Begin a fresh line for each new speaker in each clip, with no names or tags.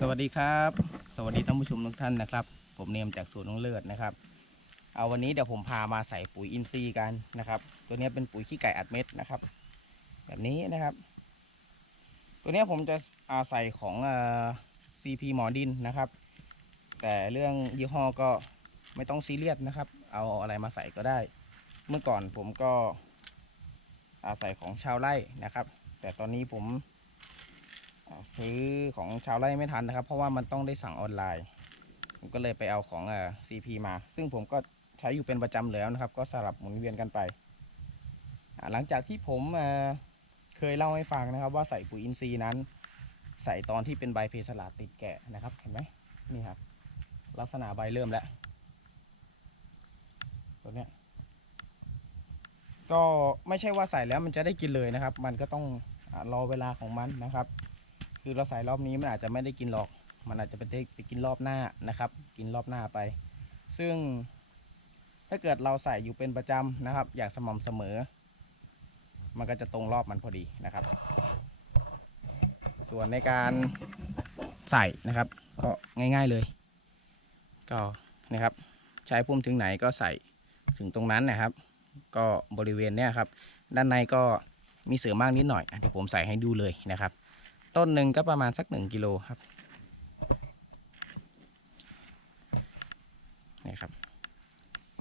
สวัสดีครับ สวัสดีท่านผู้ชมทุกท่านนะครับ ผมเนมจากสวนน้องเลิศนะครับ เอาวันนี้เดี๋ยวผมพามาใส่ปุ๋ยอินทรีย์กันนะครับ ตัวนี้เป็นปุ๋ยขี้ไก่อัดเม็ดนะครับ แบบนี้นะครับ ตัวนี้ผมจะอาใส่ของเอ่อ CP หมอดินนะครับ แต่เรื่องยี่ห้อก็ไม่ต้องซีเรียสนะครับ เอาอะไรมาใส่ก็ได้ เมื่อก่อนผมก็อาศัยของชาวไร่นะครับ แต่ตอนนี้ผม ซื้อของชาวไร่ไม่ทันนะครับ เพราะว่ามันต้องได้สั่งออนไลน์ ผมก็เลยไปเอาของเอ่อ CP มา ซึ่งผมก็ใช้อยู่เป็นประจำแล้วนะครับ ก็สลับหมุนเวียนกันไป หลังจากที่ผมเเคยเล่าให้ฟังนะครับ ว่าใส่ปุ๋ยอินทรีย์นั้น ใส่ตอนที่เป็นใบเพสลาติดแกะนะครับ เห็นไหมนี่ครับ ลักษณะใบเริ่มแล้วตัวเนี้ยก็ไม่ใช่ว่าใส่แล้วมันจะได้กินเลยนะครับ มันก็ต้องอรอเวลาของมันนะครับ คือเราใส่รอบนี้มันอาจจะไม่ได้กินหรอก มันอาจจะไปได้ไปกินรอบหน้านะครับ กินรอบหน้าไป ซึ่งถ้าเกิดเราใส่อยู่เป็นประจำนะครับ อย่างสม่ำเสมอ มันก็จะตรงรอบมันพอดีนะครับ ส่วนในการใส่นะครับ ก็ง่าย ๆเลย ก็นะครับ ใช้พุ่มถึงไหนก็ใส่ถึงตรงนั้นนะครับ ก็บริเวณเนี้ยครับ ด้านในก็มีเสริมางนิดหน่อยเดี๋ยวผมใส่ให้ดูเลยนะครับ ต้นหนึ่งก็ประมาณสักหนึ่งกิโลครับนี่ครับ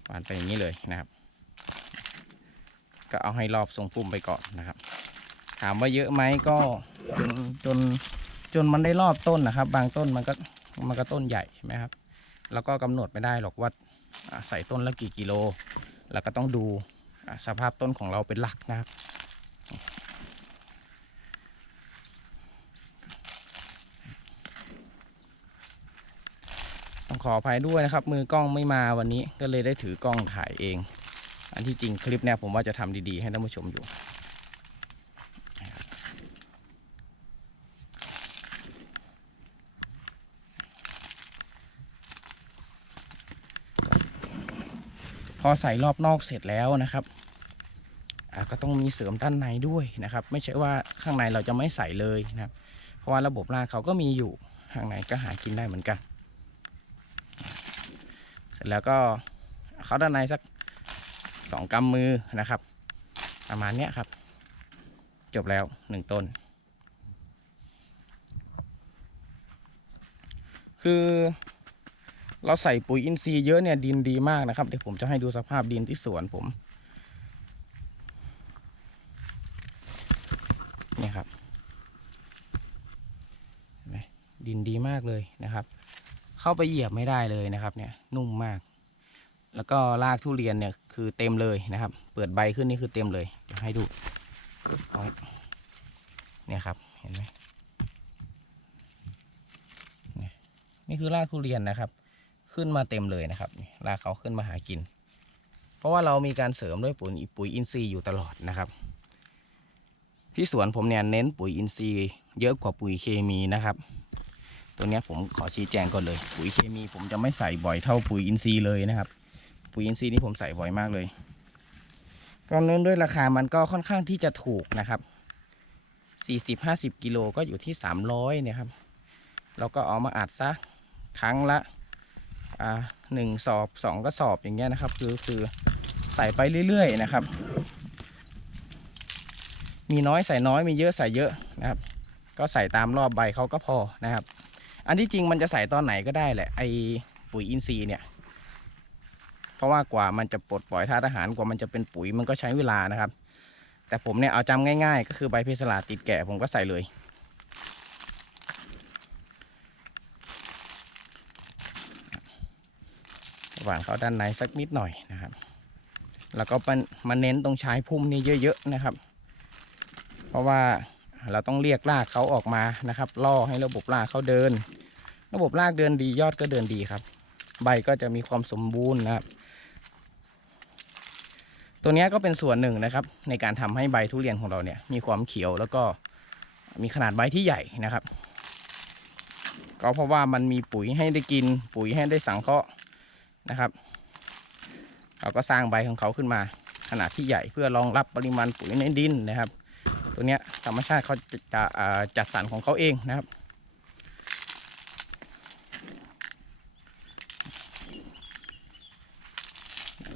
วานไปอย่างนี้เลยนะครับ ก็เอาให้รอบทรงพุ่มไปก่อนนะครับ ถามว่าเยอะไหมก็จนจนจนมันได้รอบต้นนะครับ บางต้นมันก็มันก็ต้นใหญ่ใช่ไหมครับ แล้วก็กำหนดไม่ได้หรอกว่าใส่ต้นละกี่กิโล แล้วก็ต้องดูสภาพต้นของเราเป็นหลักนะครับ ต้อง ขออภัยด้วยนะครับ มือกล้องไม่มาวันนี้ก็เลยได้ถือกล้องถ่ายเอง อันที่จริงคลิปเนี้ยผมว่าจะทำดีๆ ให้ท่านผู้ชมอยู่พอใส่รอบนอกเสร็จแล้วนะครับอ่าก็ต้องมีเสริมด้านในด้วยนะครับ ไม่ใช่ว่าข้างในเราจะไม่ใส่เลยนะครับ เพราะว่าระบบรากเขาก็มีอยู่ข้างในก็หากินได้เหมือนกัน แล้วก็เขาด้านในสักสองกำมือนะครับ ประมาณเนี้ยครับ จบแล้วหนึ่งต้น คือเราใส่ปุ๋ยอินทรีย์เยอะเนี่ยดินดีมากนะครับ เดี๋ยวผมจะให้ดูสภาพดินที่สวนผมนี่ครับเห็นไหมดินดีมากเลยนะครับ เข้าไปเหยียบไม่ได้เลยนะครับเนี่ยนุ่มมาก แล้วก็รากทุเรียนเนี่ยคือเต็มเลยนะครับ เปิดใบขึ้นนี่คือเต็มเลยเดี๋ยวให้ดูเนี่ยครับเห็นไหมนี่คือรากทุเรียนนะครับ ขึ้นมาเต็มเลยนะครับรากเขาขึ้นมาหากิน เพราะว่าเรามีการเสริมด้วยปุ๋ยปุ๋ยอินทรีย์อยู่ตลอดนะครับ ที่สวนผมเนี่ยเน้นปุ๋ยอินทรีย์เยอะกว่าปุ๋ยเคมีนะครับ ตัวนี้ผมขอชี้แจงก่อนเลย ปุ๋ยเคมีผมจะไม่ใส่บ่อยเท่าปุ๋ยอินทรีย์เลยนะครับ ปุ๋ยอินทรีย์นี่ผมใส่บ่อยมากเลยก็เนื่องด้วยราคามันก็ค่อนข้างที่จะถูกนะครับ 40-50 กิโลก็อยู่ที่ 300เนี่ยครับ เราก็เอามาอัดซะครั้งละอ่าหนึ่งสอบสองกระสอบอย่างเงี้ยนะครับ คือคือใส่ไปเรื่อยๆนะครับ มีน้อยใส่น้อยมีเยอะใส่เยอะนะครับ ก็ใส่ตามรอบใบเขาก็พอนะครับ อันที่จริงมันจะใส่ตอนไหนก็ได้แหละไอปุ๋ยอินทรีย์เนี่ย เพราะว่ากว่ามันจะปลดปล่อยธาตุอาหารกว่ามันจะเป็นปุ๋ยมันก็ใช้เวลานะครับ แต่ผมเนี่ยเอาจำง่าย ๆ ก็คือใบเพสลาติดแก่ผมก็ใส่เลย หวานเขาด้านในสักนิดหน่อยนะครับ แล้วก็มันมาเน้นตรงชายพุ่มนี่เยอะๆนะครับ เพราะว่าเราต้องเรียกรากเขาออกมานะครับ ล่อให้ระบบรากเขาเดิน ระบบรากเดินดียอดก็เดินดีครับ ใบก็จะมีความสมบูรณ์นะครับ ตัวนี้ก็เป็นส่วนหนึ่งนะครับ ในการทำให้ใบทุเรียนของเราเนี่ยมีความเขียวแล้วก็มีขนาดใบที่ใหญ่นะครับ ก็เพราะว่ามันมีปุ๋ยให้ได้กิน ปุ๋ยให้ได้สังเคราะห์นะครับเราก็สร้างใบของเขาขึ้นมา ขนาดที่ใหญ่เพื่อรองรับปริมาณปุ๋ยในดินนะครับ ตัวนี้ธรรมชาติเขาจะจะจัดสรรของเขาเองนะครับ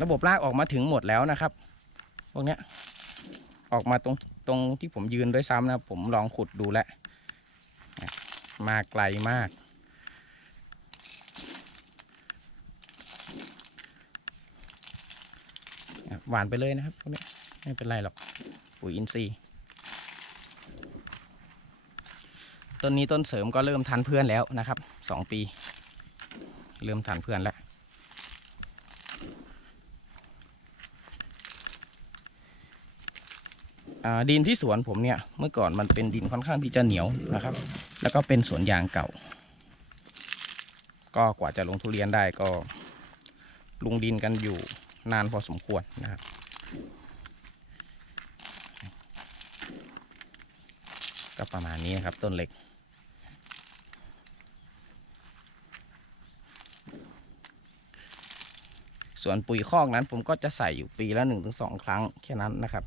ระบบรากออกมาถึงหมดแล้วนะครับ พวกเนี้ยออกมาตรงตรงที่ผมยืนด้วยซ้ำนะผมลองขุดดูแล้วมาไกลมาก หวานไปเลยนะครับพวกนี้ไม่เป็นไรหรอก ปุ๋ยอินทรีย์ต้นนี้ต้นเสริมก็เริ่มทันเพื่อนแล้วนะครับสองปี เริ่มทันเพื่อนแล้วอ่า ดินที่สวนผมเนี่ยเมื่อก่อนมันเป็นดินค่อนข้างที่จะเหนียวนะครับ แล้วก็เป็นสวนยางเก่า ก็กว่าจะลงทุเรียนได้ก็ลุงดินกันอยู่นานพอสมควรนะครับก็ประมาณนี้นะครับต้นเล็ก ส่วนปุ๋ยคอกนั้นผมก็จะใส่อยู่ปีละหนึ่งถึงสองครั้งแค่นั้นนะครับ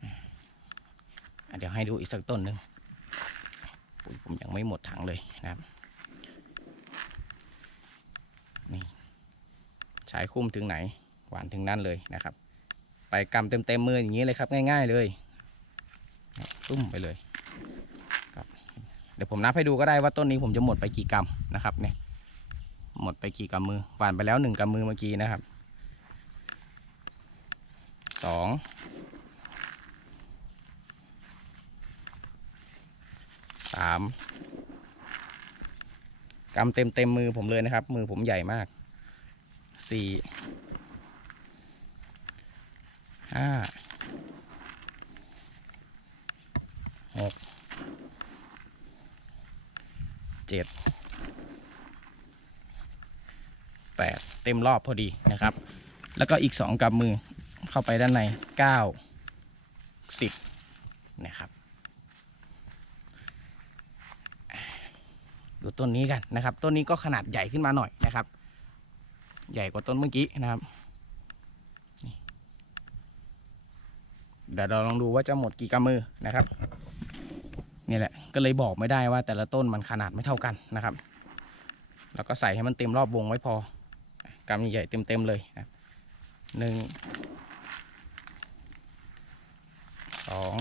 อะ เดี๋ยวให้ดูอีกสักต้นหนึ่งปุ๋ยผมยังไม่หมดถังเลยนะครับนี่ใช้คุ้มถึงไหน หวานถึงนั่นเลยนะครับ ไปกำเต็มเต็มมืออย่างนี้เลยครับ ง่ายๆเลยครับตุ้มไปเลยครับเดี๋ยวผมนับให้ดูก็ได้ว่าต้นนี้ผมจะหมดไปกี่กำนะครับเนี่ยหมดไปกี่กำมือหวานไปแล้วหนึ่งกำมือเมื่อกี้นะครับสองามกำเต็มเต็มมือผมเลยนะครับ มือผมใหญ่มากสี่ห้าหกเจ็ดแปดเต็มรอบพอดีนะครับ แล้วก็อีกสองกำมือเข้าไปด้านในเก้าสิบนะครับ ดูต้นนี้กันนะครับ ต้นนี้ก็ขนาดใหญ่ขึ้นมาหน่อยนะครับ ใหญ่กว่าต้นเมื่อกี้นะครับเดี๋ยวเราลองดูว่าจะหมดกี่กำมือนะครับนี่แหละก็เลยบอกไม่ได้ว่าแต่ละต้นมันขนาดไม่เท่ากันนะครับ แล้วก็ใส่ให้มันเต็มรอบวงไว้พอกำใหญ่ๆเต็มๆเลยนะหนึ่งสอง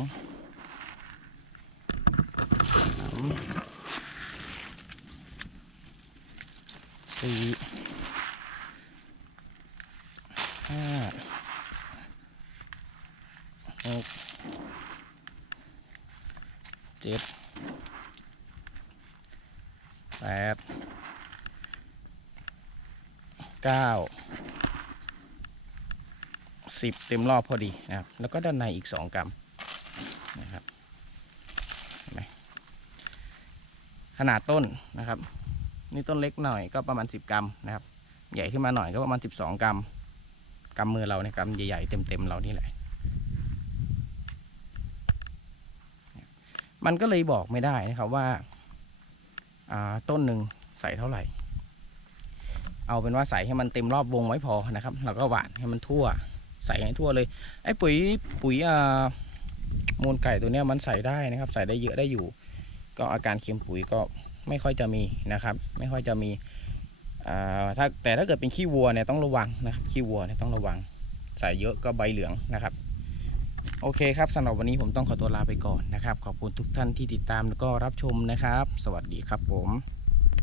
สาม สี่ห้าหกเจ็ดแปดเก้าสิบเต็มรอบพอดีนะครับ แล้วก็ด้านในอีกสองกรัมนะครับขนาดต้นนะครับ นี่ต้นเล็กหน่อยก็ประมาณ 10 กรัมนะครับ ใหญ่ขึ้นมาหน่อยก็ประมาณ 12 กรัมกำมือเราเนี่ยกำใหญ่ๆเต็มๆเรานี่แหละ มันก็เลยบอกไม่ได้นะครับว่าต้นหนึ่งใส่เท่าไหร่ เอาเป็นว่าใส่ให้มันเต็มรอบวงไว้พอนะครับแล้วก็หวานให้มันทั่ว ใส่ให้ทั่วเลยไอ้ปุ๋ยปุ๋ยมูลไก่ตัวเนี้ยมันใส่ได้นะครับ ใส่ได้เยอะได้อยู่ ก็อาการเค็มปุ๋ยก็ ไม่ค่อยจะมีนะครับ ไม่ค่อยจะมีถ้าแต่ถ้าเกิดเป็นขี้วัวเนี่ยต้องระวังนะครับขี้วัวเนี่ยต้องระวังใส่เยอะก็ใบเหลืองนะครับ โอเคครับสำหรับวันนี้ผมต้องขอตัวลาไปก่อนนะครับ ขอบคุณทุกท่านที่ติดตามแล้วก็รับชมนะครับ สวัสดีครับผม